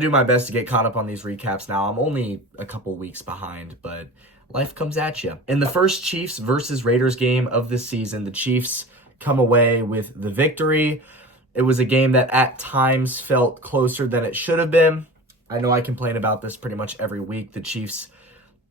to do my best to get caught up on these recaps now. I'm only a couple weeks behind, but life comes at you. In the first Chiefs versus Raiders game of the season, the Chiefs come away with the victory. It was a game that at times felt closer than it should have been. I know I complain about this pretty much every week. The Chiefs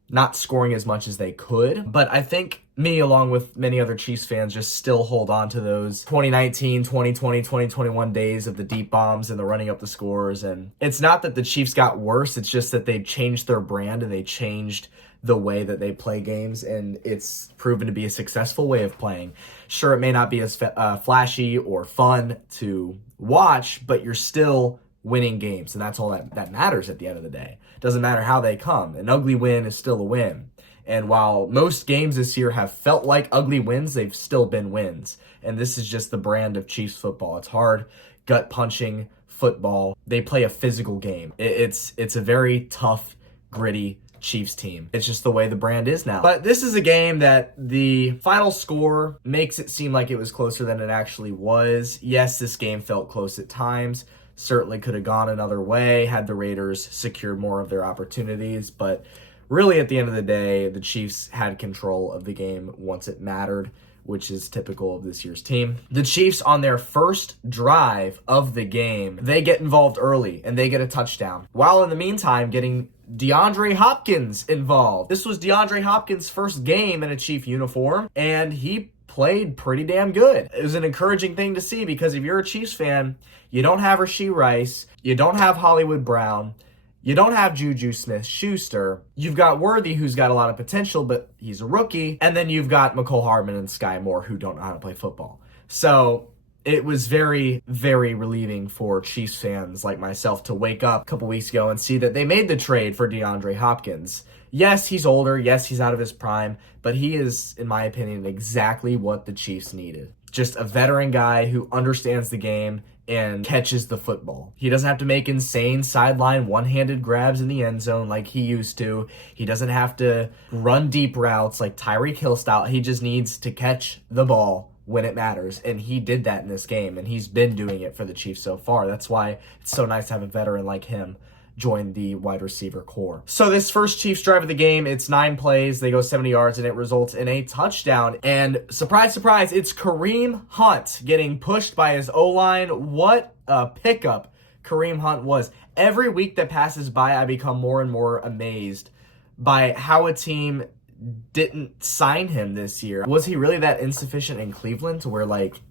not scoring as much as they could. But I think me, along with many other Chiefs fans, just still hold on to those 2019, 2020, 2021 days of the deep bombs and the running up the scores. And it's not that the Chiefs got worse. It's just that they changed their brand and they changed the way that they play games, and it's proven to be a successful way of playing. Sure, it may not be as flashy or fun to watch, but you're still winning games, and that's all that matters at the end of the day. Doesn't matter how they come. An ugly win is still a win. And while most games this year have felt like ugly wins, they've still been wins. And this is just the brand of Chiefs football. It's hard, gut-punching football. They play a physical game. It's a very tough, gritty Chiefs team. It's just the way the brand is now. But this is a game that the final score makes it seem like it was closer than it actually was. Yes, this game felt close at times. Certainly could have gone another way had the Raiders secured more of their opportunities, but really at the end of the day, the Chiefs had control of the game once it mattered, which is typical of this year's team. The Chiefs, on their first drive of the game, they get involved early and they get a touchdown, while in the meantime getting DeAndre Hopkins involved. This was DeAndre Hopkins' first game in a Chief uniform, and he played pretty damn good. It was an encouraging thing to see, because if you're a Chiefs fan, you don't have Rashee Rice, you don't have Hollywood Brown, you don't have Juju Smith-Schuster. You've got Worthy, who's got a lot of potential, but he's a rookie. And then you've got Mecole Hardman and Sky Moore, who don't know how to play football. So it was very, very relieving for Chiefs fans like myself to wake up a couple weeks ago and see that they made the trade for DeAndre Hopkins. Yes, he's older. Yes, he's out of his prime. But he is, in my opinion, exactly what the Chiefs needed. Just a veteran guy who understands the game and catches the football. He doesn't have to make insane sideline one-handed grabs in the end zone like he used to. He doesn't have to run deep routes like Tyreek Hill style. He just needs to catch the ball when it matters, and he did that in this game, and he's been doing it for the Chiefs so far. That's why it's so nice to have a veteran like him join the wide receiver core. So this first Chiefs drive of the game, it's 9 plays, they go 70 yards, and it results in a touchdown. And surprise, surprise, it's Kareem Hunt getting pushed by his O-line. What a pickup Kareem Hunt was. Every week that passes by, I become more and more amazed by how a team didn't sign him this year. Was he really that insufficient in Cleveland to where, like,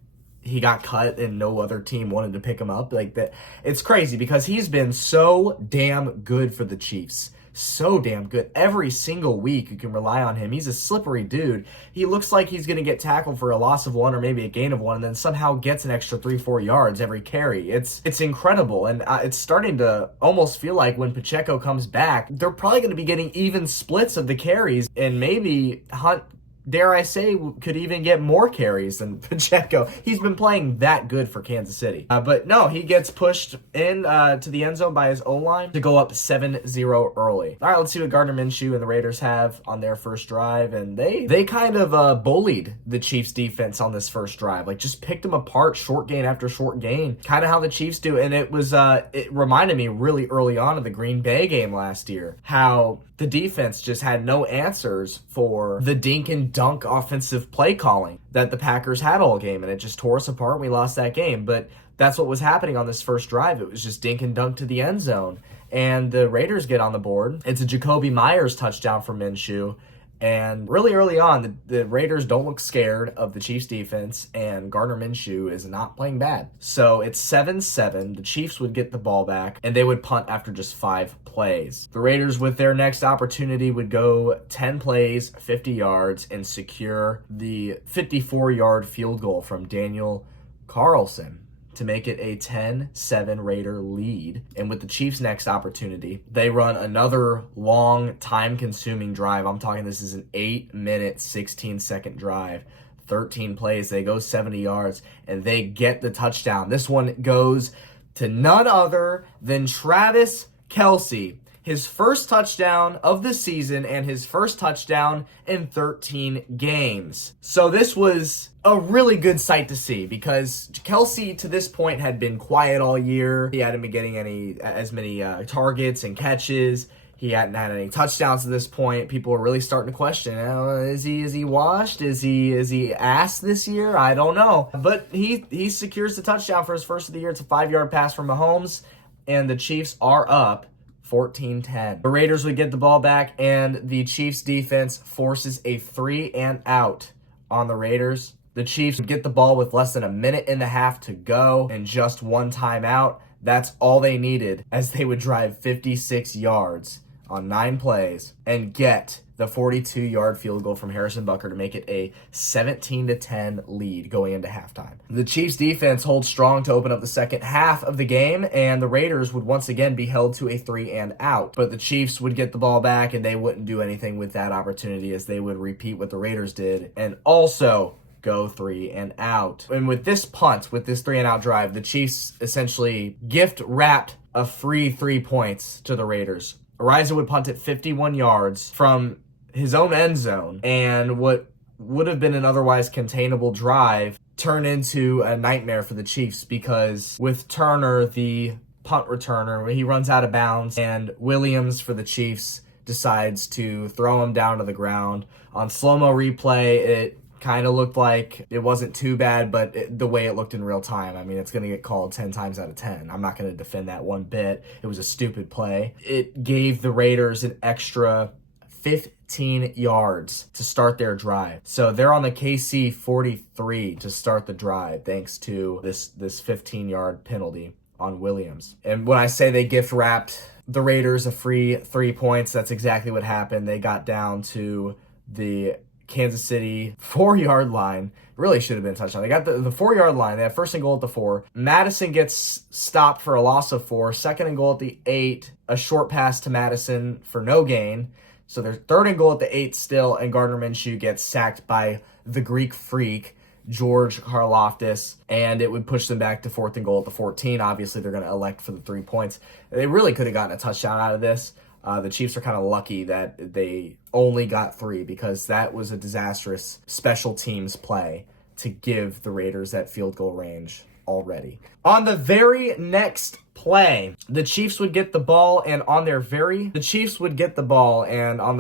he got cut and no other team wanted to pick him up? Like that, it's crazy, because he's been so damn good for the Chiefs. So damn good. Every single week you can rely on him. He's a slippery dude. He looks like he's going to get tackled for a loss of 1 or maybe a gain of 1, and then somehow gets an extra 3-4 yards every carry. It's incredible, and it's starting to almost feel like when Pacheco comes back, they're probably going to be getting even splits of the carries, and maybe Hunt, dare I say, could even get more carries than Pacheco. He's been playing that good for Kansas City. But no, he gets pushed in to the end zone by his O-line to go up 7-0 early. All right, let's see what Gardner Minshew and the Raiders have on their first drive. And they kind of bullied the Chiefs defense on this first drive. Like, just picked them apart, short gain after short gain. Kind of how the Chiefs do. And it was it reminded me really early on of the Green Bay game last year, how the defense just had no answers for the dink and dunk offensive play calling that the Packers had all game, and it just tore us apart. We lost that game, but that's what was happening on this first drive. It was just dink and dunk to the end zone, and the Raiders get on the board. It's a Jacoby Myers touchdown for Minshew. And really early on, the Raiders don't look scared of the Chiefs defense, and Gardner Minshew is not playing bad. So it's 7-7. The Chiefs would get the ball back, and they would punt after just 5 plays. The Raiders, with their next opportunity, would go 10 plays, 50 yards, and secure the 54-yard field goal from Daniel Carlson to make it a 10-7 Raider lead. And with the Chiefs' next opportunity, they run another long, time-consuming drive. I'm talking this is an 8-minute, 16-second drive. 13 plays, they go 70 yards, and they get the touchdown. This one goes to none other than Travis Kelce. his first touchdown of the season and his first touchdown in 13 games. So this was a really good sight to see because Kelce to this point had been quiet all year. He hadn't been getting as many targets and catches. He hadn't had any touchdowns at this point. People were really starting to question, is he washed? Is he ass this year? I don't know. But he secures the touchdown for his first of the year. It's a 5-yard pass from Mahomes, and the Chiefs are up 14-10. The Raiders would get the ball back, and the Chiefs defense forces a 3-and-out on the Raiders. The Chiefs would get the ball with less than a minute and a half to go and just one timeout. That's all they needed, as they would drive 56 yards on 9 plays and get the 42-yard field goal from Harrison Butker to make it a 17-10 lead going into halftime. The Chiefs defense holds strong to open up the second half of the game, and the Raiders would once again be held to a 3-and-out. But the Chiefs would get the ball back, and they wouldn't do anything with that opportunity, as they would repeat what the Raiders did and also go 3-and-out. And with this punt, with this 3-and-out drive, the Chiefs essentially gift-wrapped a free 3 points to the Raiders. Ariza would punt it 51 yards from his own end zone, and what would have been an otherwise containable drive turned into a nightmare for the Chiefs, because with Turner, the punt returner, he runs out of bounds, and Williams for the Chiefs decides to throw him down to the ground. On slow-mo replay, it kind of looked like it wasn't too bad, but the way it looked in real time, I mean, it's going to get called 10 times out of 10. I'm not going to defend that one bit. It was a stupid play. It gave the Raiders an extra 15 yards to start their drive. So they're on the KC 43 to start the drive, thanks to this 15-yard penalty on Williams. And when I say they gift-wrapped the Raiders a free 3 points, that's exactly what happened. They got down to the Kansas City 4-yard line. Really should have been a touchdown. They got the 4-yard line. They have first and goal at the 4. Madison gets stopped for a loss of 4. Second and goal at the 8. A short pass to Madison for no gain. So there's third and goal at the 8 still, and Gardner Minshew gets sacked by the Greek freak, George Karlaftis, and it would push them back to fourth and goal at the 14. Obviously, they're going to elect for the 3 points. They really could have gotten a touchdown out of this. The Chiefs are kind of lucky that they only got 3, because that was a disastrous special teams play to give the Raiders that field goal range already. On the very next play, the Chiefs would get the ball, and on the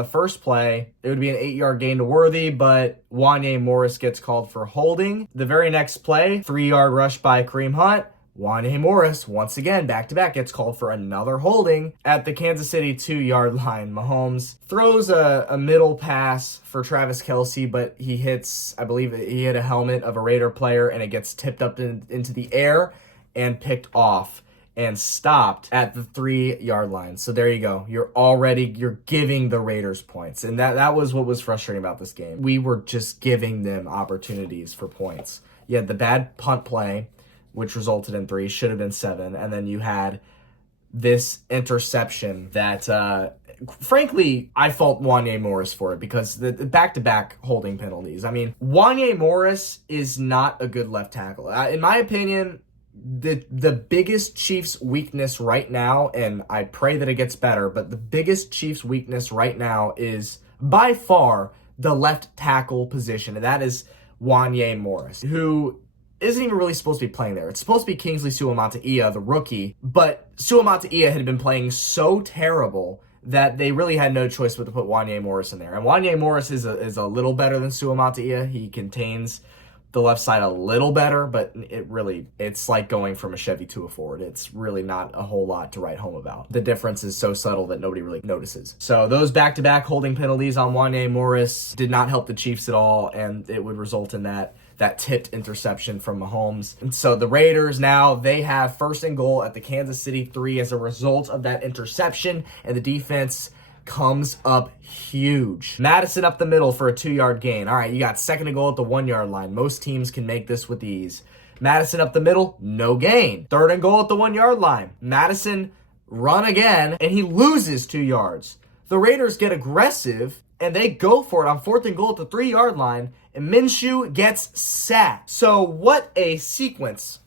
first play, it would be an 8-yard gain to Worthy, but Wanya Morris gets called for holding. The very next play, 3-yard rush by Kareem Hunt. Wanya Morris, once again, back-to-back, gets called for another holding at the Kansas City 2-yard line. Mahomes throws a middle pass for Travis Kelce, but he hits, I believe he hit a helmet of a Raider player, and it gets tipped up into the air and picked off and stopped at the 3-yard line. So there you go. You're giving the Raiders points. And that was what was frustrating about this game. We were just giving them opportunities for points. You had the bad punt play, which resulted in 3, should have been 7. And then you had this interception that, frankly, I fault Wanya Morris for it, because the back-to-back holding penalties. I mean, Wanya Morris is not a good left tackle. In my opinion, the biggest Chiefs weakness right now, and I pray that it gets better, but the biggest Chiefs weakness right now is by far the left tackle position, and that is Wanya Morris, who isn't even really supposed to be playing there. It's supposed to be Kingsley Suamataia, the rookie, but Suamataia had been playing so terrible that they really had no choice but to put Wanya Morris in there. And Wanya Morris is a little better than Suamataia. He contains the left side a little better, but it's like going from a Chevy to a Ford. It's really not a whole lot to write home about. The difference is so subtle that nobody really notices. So those back-to-back holding penalties on Wanya Morris did not help the Chiefs at all, and it would result in that tipped interception from Mahomes. And so the Raiders now, they have first and goal at the Kansas City 3 as a result of that interception, and the defense comes up huge. Madison up the middle for a 2-yard gain. All right, you got second and goal at the 1-yard line. Most teams can make this with ease. Madison up the middle, no gain. Third and goal at the 1-yard line. Madison run again, and he loses 2 yards. The Raiders get aggressive, and they go for it on fourth and goal at the 3-yard line, and Minshew gets sacked. So what a sequence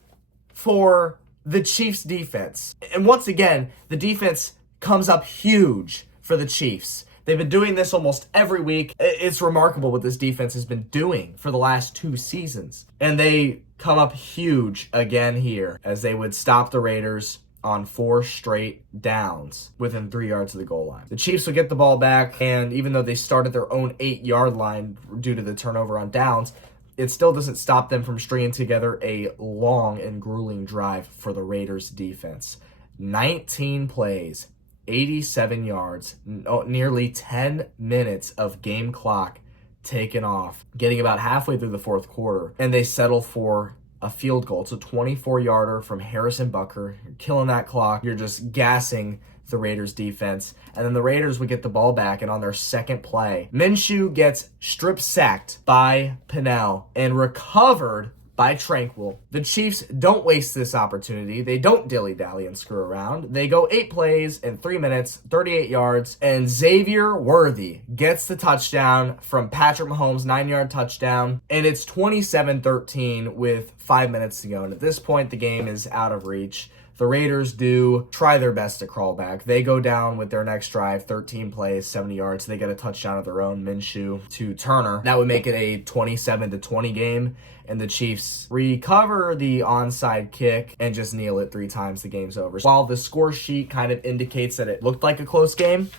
for the Chiefs defense. And once again, the defense comes up huge for the Chiefs. They've been doing this almost every week. It's remarkable what this defense has been doing for the last 2 seasons. And they come up huge again here as they would stop the Raiders on 4 straight downs within 3 yards of the goal line. The Chiefs would get the ball back, and even though they started their own 8-yard line due to the turnover on downs, it still doesn't stop them from stringing together a long and grueling drive for the Raiders defense. 19 plays, 87 yards, nearly 10 minutes of game clock taken off, getting about halfway through the fourth quarter, and they settle for a field goal. It's a 24-yarder from Harrison Butker. You're killing that clock. You're just gassing the Raiders defense. And then the Raiders would get the ball back, and on their second play, Minshew gets strip sacked by Pennel and recovered by Tranquil. The Chiefs don't waste this opportunity. They don't dilly-dally and screw around. They go 8 plays in 3 minutes, 38 yards, and Xavier Worthy gets the touchdown from Patrick Mahomes' 9-yard touchdown, and it's 27-13 with 5 minutes to go. And at this point, the game is out of reach. The Raiders do try their best to crawl back. They go down with their next drive, 13 plays, 70 yards. They get a touchdown of their own, Minshew to Turner. That would make it a 27-20 game, and the Chiefs recover the onside kick and just kneel it 3 times. The game's over. While the score sheet kind of indicates that it looked like a close game,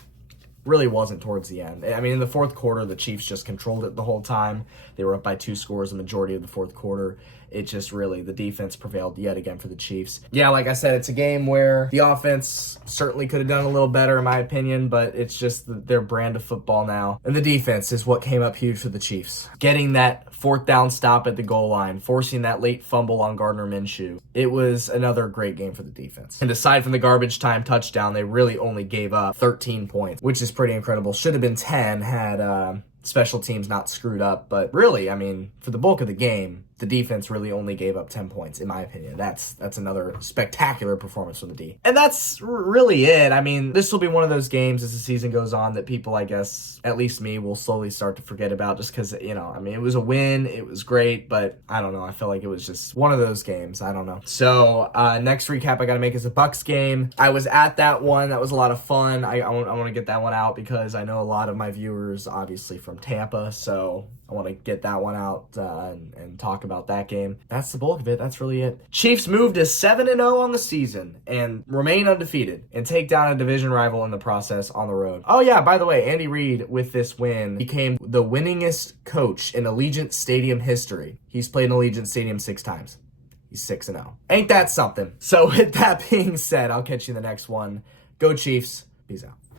really wasn't towards the end. I mean, in the fourth quarter, the Chiefs just controlled it the whole time. They were up by 2 scores the majority of the fourth quarter. It just really, the defense prevailed yet again for the Chiefs. Yeah, like I said, it's a game where the offense certainly could have done a little better, in my opinion, but it's just their brand of football now. And the defense is what came up huge for the Chiefs. Getting that 4th down stop at the goal line, forcing that late fumble on Gardner Minshew. It was another great game for the defense. And aside from the garbage time touchdown, they really only gave up 13 points, which is pretty incredible. Should have been 10 had special teams not screwed up. But really, I mean, for the bulk of the game, the defense really only gave up 10 points, in my opinion. That's another spectacular performance from the D. And that's really it. I mean, this will be one of those games as the season goes on that people, I guess, at least me, will slowly start to forget about just because, you know, I mean, it was a win. It was great, but I don't know. I feel like it was just one of those games. I don't know. So next recap I got to make is a Bucs game. I was at that one. That was a lot of fun. I want to get that one out because I know a lot of my viewers, obviously, from Tampa, so I want to get that one out and talk about that game. That's the bulk of it. That's really it. Chiefs moved to 7-0 on the season and remain undefeated and take down a division rival in the process on the road. Oh yeah, by the way, Andy Reid with this win became the winningest coach in Allegiant Stadium history. He's played in Allegiant Stadium 6 times. He's 6-0. Ain't that something? So with that being said, I'll catch you in the next one. Go Chiefs. Peace out.